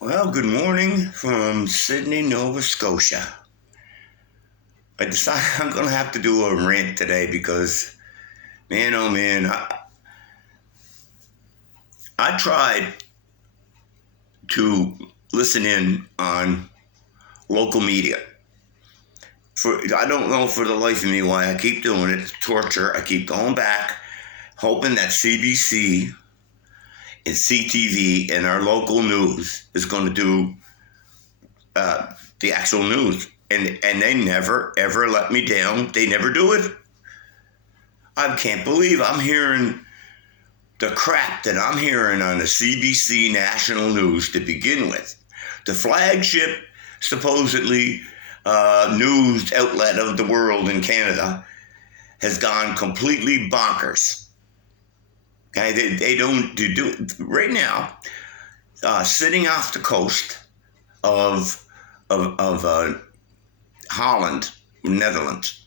Well, good morning from Sydney, Nova Scotia. I decided I'm going to have to do a rant today because, man, oh man, I tried to listen in on local media. I don't know for the life of me why I keep doing it. It's torture. I keep going back, hoping that CBC and CTV and our local news is going to do the actual news. And they never, ever let me down. They never do it. I can't believe I'm hearing the crap that I'm hearing on the CBC national news to begin with. The flagship, supposedly, news outlet of the world in Canada has gone completely bonkers. Okay, they don't do right now. Sitting off the coast of Holland, Netherlands,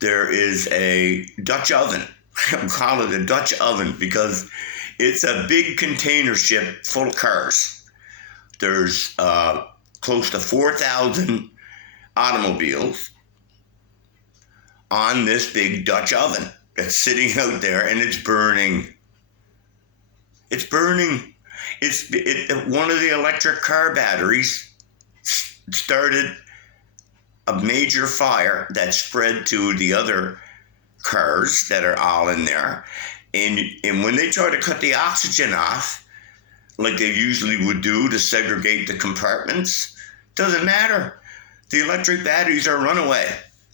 there is a Dutch oven. I call it a Dutch oven because it's a big container ship full of cars. There's close to 4,000 automobiles on this big Dutch oven that's sitting out there, and it's burning. It's burning. One of the electric car batteries started a major fire that spread to the other cars that are all in there. And when they try to cut the oxygen off, like they usually would do to segregate the compartments, doesn't matter. The electric batteries are runaway.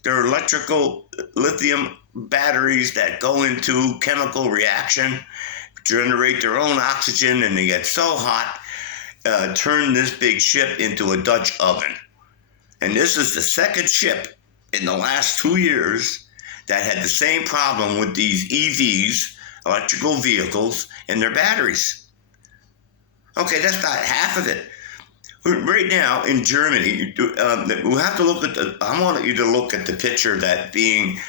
They're electrical lithium batteries that go into chemical reaction, generate their own oxygen, and they get so hot, turn this big ship into a Dutch oven. And this is the second ship in the last 2 years that had the same problem with these EVs, electrical vehicles, and their batteries. Okay, that's not half of it. Right now in Germany, we have to look at I want you to look at the picture that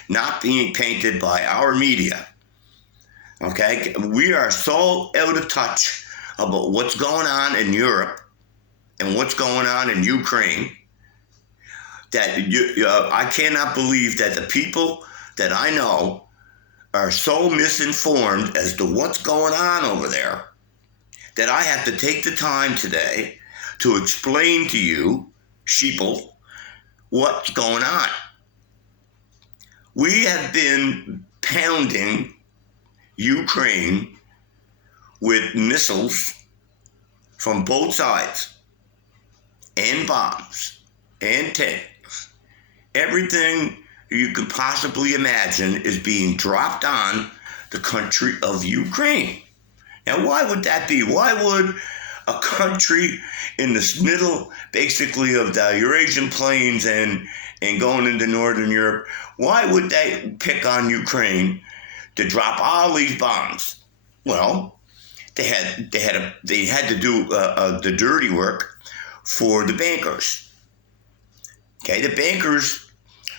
not being painted by our media. Okay, we are so out of touch about what's going on in Europe and what's going on in Ukraine that I cannot believe that the people that I know are so misinformed as to what's going on over there that I have to take the time today to explain to you, sheeple, what's going on. We have been pounding Ukraine with missiles from both sides, and bombs, and tanks. Everything you could possibly imagine is being dropped on the country of Ukraine. Now, why would that be? Why would a country in the middle, basically, of the Eurasian plains and going into Northern Europe, why would they pick on Ukraine to drop all these bombs? Well, they had to do the dirty work for the bankers. Okay, the bankers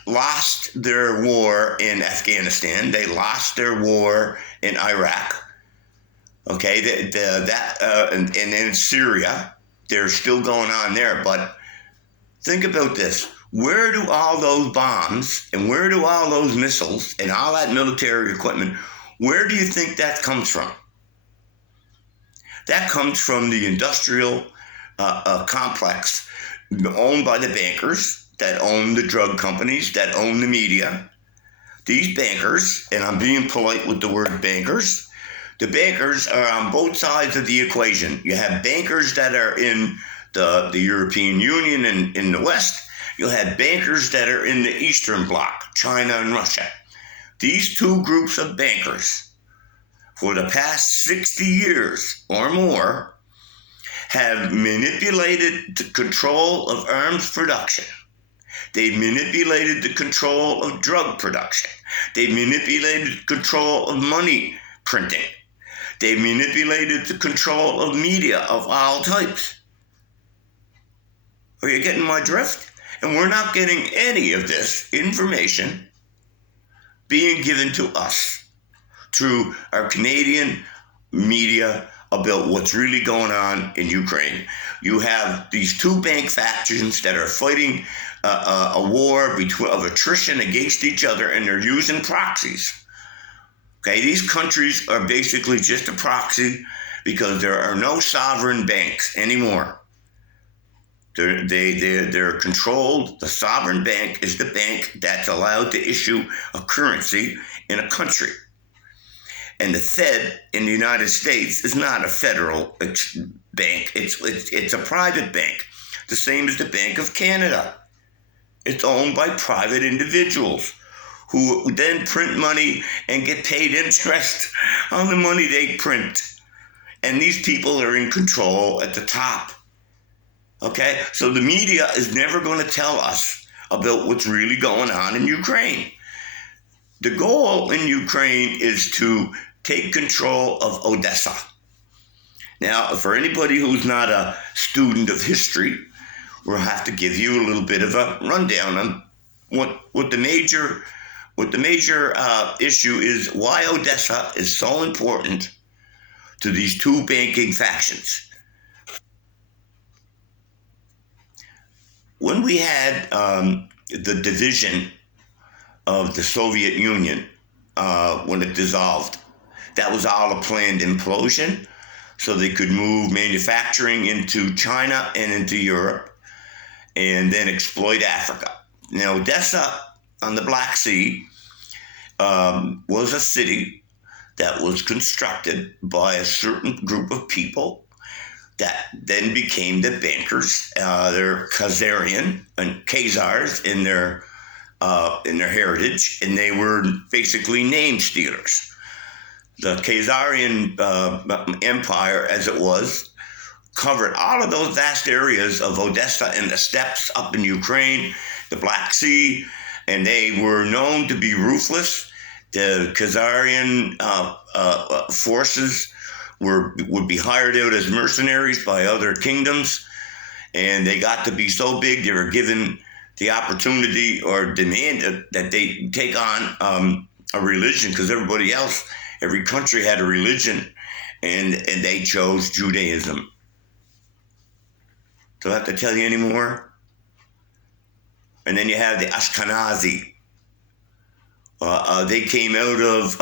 lost their war in Afghanistan. They lost their war in Iraq. Okay, and in Syria, they're still going on there. But think about this. Where do all those bombs and where do all those missiles and all that military equipment, where do you think that comes from? That comes from the industrial complex owned by the bankers that own the drug companies, that own the media. These bankers, and I'm being polite with the word bankers, the bankers are on both sides of the equation. You have bankers that are in the European Union and in the West. You'll have bankers that are in the Eastern Bloc, China and Russia. These two groups of bankers, for the past 60 years or more, have manipulated the control of arms production. They manipulated the control of drug production. They manipulated the control of money printing. They manipulated the control of media of all types. Are you getting my drift? And we're not getting any of this information being given to us through our Canadian media about what's really going on in Ukraine. You have these two bank factions that are fighting a war of attrition against each other, and they're using proxies. Okay, these countries are basically just a proxy because there are no sovereign banks anymore. They're controlled. The sovereign bank is the bank that's allowed to issue a currency in a country. And the Fed in the United States is not a federal bank. It's a private bank, the same as the Bank of Canada. It's owned by private individuals who then print money and get paid interest on the money they print. And these people are in control at the top. Okay? So the media is never going to tell us about what's really going on in Ukraine. The goal in Ukraine is to take control of Odessa. Now, for anybody who's not a student of history, we'll have to give you a little bit of a rundown on what the major issue is, why Odessa is so important to these two banking factions. When we had the division of the Soviet Union, when it dissolved, that was all a planned implosion so they could move manufacturing into China and into Europe and then exploit Africa. Now, Odessa on the Black Sea was a city that was constructed by a certain group of people that then became the bankers. They're Khazarian and Khazars in their heritage, and they were basically name stealers. The Khazarian Empire, as it was, covered all of those vast areas of Odessa and the steppes up in Ukraine, the Black Sea, and they were known to be ruthless. The Khazarian forces would be hired out as mercenaries by other kingdoms, and they got to be so big they were given the opportunity or demanded that they take on a religion, because every country had a religion, and they chose Judaism. Do I have to tell you any more? And then you have the Ashkenazi. They came out of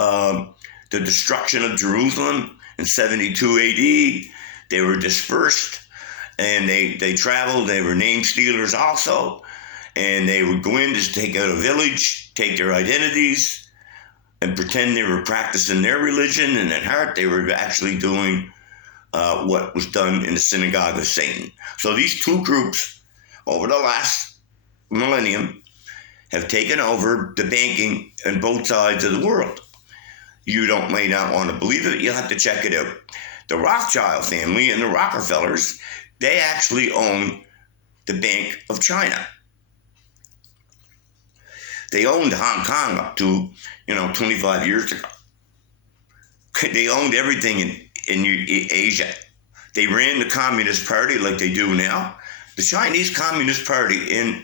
the destruction of Jerusalem in 72 AD. They were dispersed, and they traveled. They were name stealers also, and they would go in to take out a village, take their identities, and pretend they were practicing their religion, and at heart they were actually doing what was done in the synagogue of Satan. So these two groups, over the last millennium, have taken over the banking on both sides of the world. You may not want to believe it. You'll have to check it out. The Rothschild family and the Rockefellers, they actually own the Bank of China. They owned Hong Kong up to, 25 years ago. They owned everything in Asia. They ran the Communist Party like they do now. The Chinese Communist Party in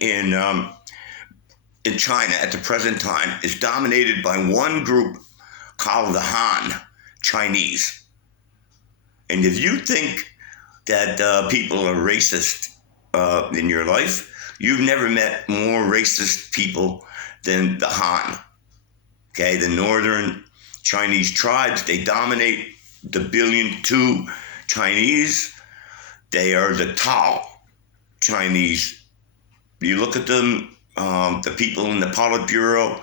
China at the present time is dominated by one group called the Han Chinese. And if you think that people are racist in your life, you've never met more racist people than the Han. Okay, the northern Chinese tribes, they dominate the 1.2 billion Chinese. They are the Tao Chinese. You look at them, the people in the Politburo,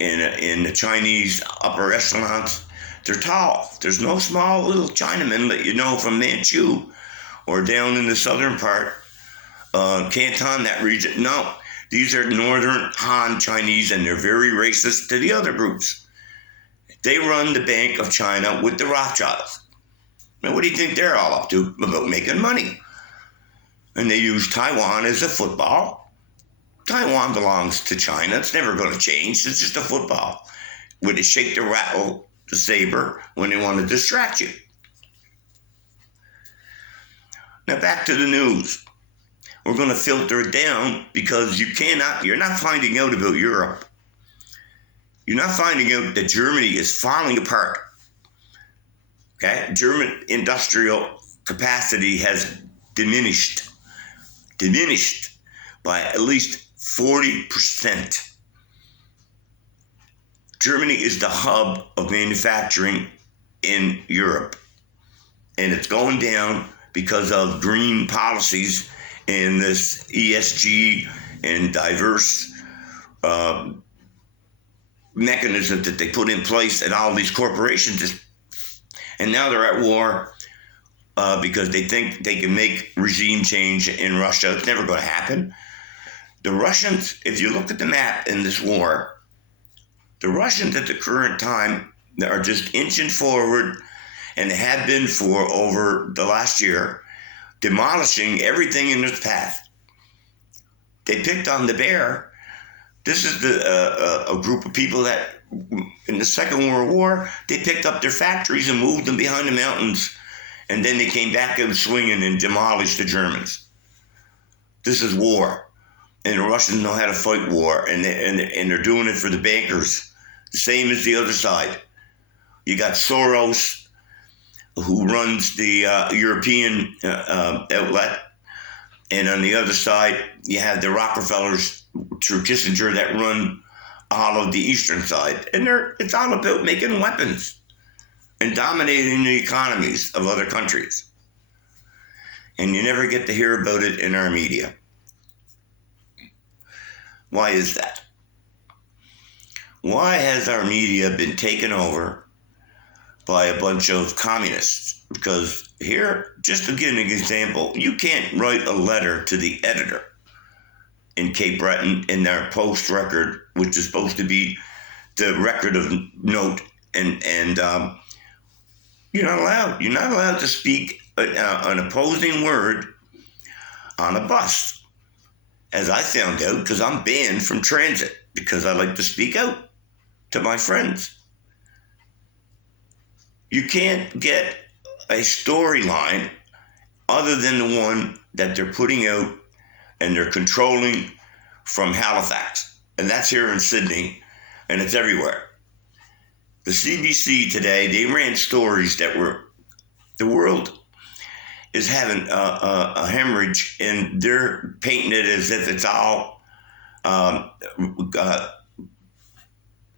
in the Chinese upper echelons, they're tall. There's no small little Chinaman that you know from Manchu or down in the southern part, Canton, that region. No, these are northern Han Chinese, and they're very racist to the other groups. They run the Bank of China with the Rothschilds. Now, what do you think they're all up to? About making money. And they use Taiwan as a football. Taiwan belongs to China. It's never going to change. It's just a football. Where they shake the rattle, the saber, when they want to distract you. Now back to the news. We're going to filter it down because you're not finding out about Europe. You're not finding out that Germany is falling apart. Okay, German industrial capacity has diminished by at least 40%. Germany is the hub of manufacturing in Europe, and it's going down because of green policies and this ESG and diverse mechanisms that they put in place at all these corporations. And now they're at war because they think they can make regime change in Russia. It's never going to happen. The Russians, if you look at the map in this war, the Russians at the current time are just inching forward, and they have been for over the last year, demolishing everything in its path. They picked on the bear. This is a group of people that, in the Second World War, they picked up their factories and moved them behind the mountains, and then they came back out swinging and demolished the Germans. This is war. And the Russians know how to fight war, and they're doing it for the bankers, the same as the other side. You got Soros, who runs the European outlet, and on the other side, you have the Rockefellers through Kissinger that run all of the eastern side. And it's all about making weapons and dominating the economies of other countries. And you never get to hear about it in our media. Why is that? Why has our media been taken over by a bunch of communists? Because here, just to give an example, you can't write a letter to the editor in Cape Breton in their post record, which is supposed to be the record of note, and you're not allowed. You're not allowed to speak an opposing word on a bus. As I found out, because I'm banned from transit because I like to speak out to my friends. You can't get a storyline other than the one that they're putting out and they're controlling from Halifax. And that's here in Sydney, and it's everywhere. The CBC today, they ran stories that were, the world is having a hemorrhage, and they're painting it as if it's all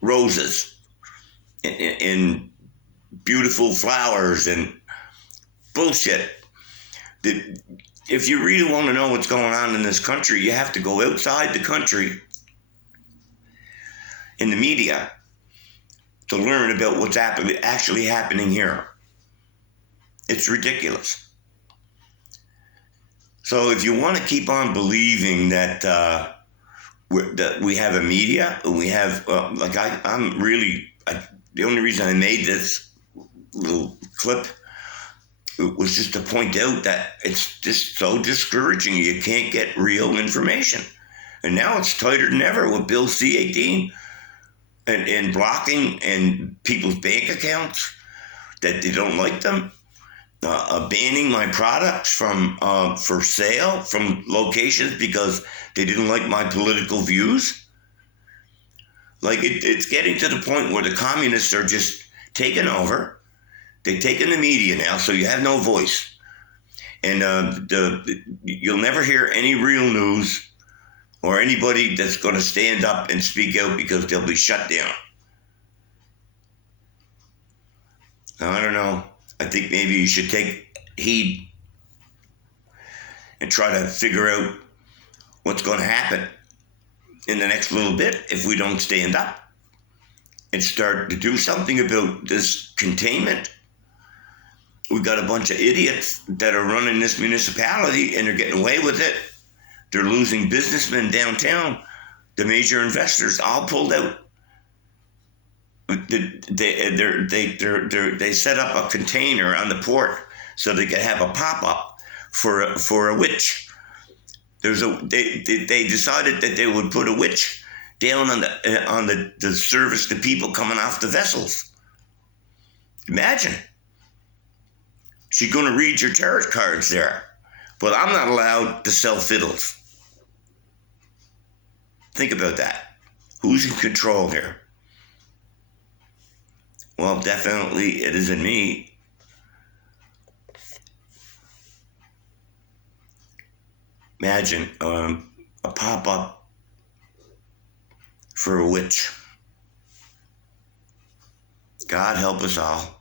roses and beautiful flowers and bullshit. If you really want to know what's going on in this country, you have to go outside the country in the media to learn about what's actually happening here. It's ridiculous. So if you want to keep on believing that we have a media, we have the only reason I made this little clip was just to point out that it's just so discouraging. You can't get real information, and now it's tighter than ever with Bill C-18 and blocking and people's bank accounts that they don't like them. Banning my products from for sale from locations because they didn't like my political views. Like it's getting to the point where the communists are just taking over. They've taken the media now, so you have no voice, and you'll never hear any real news or anybody that's going to stand up and speak out because they'll be shut down. I don't know. I think maybe you should take heed and try to figure out what's going to happen in the next little bit if we don't stand up and start to do something about this containment. We've got a bunch of idiots that are running this municipality and they're getting away with it. They're losing businessmen downtown. The major investors all pulled out. They set up a container on the port so they could have a pop-up for a witch. They decided that they would put a witch down on the service to people coming off the vessels. Imagine. She's going to read your tarot cards there, but I'm not allowed to sell fiddles. Think about that. Who's in control here? Well, definitely it isn't me. Imagine a pop up for a witch. God help us all.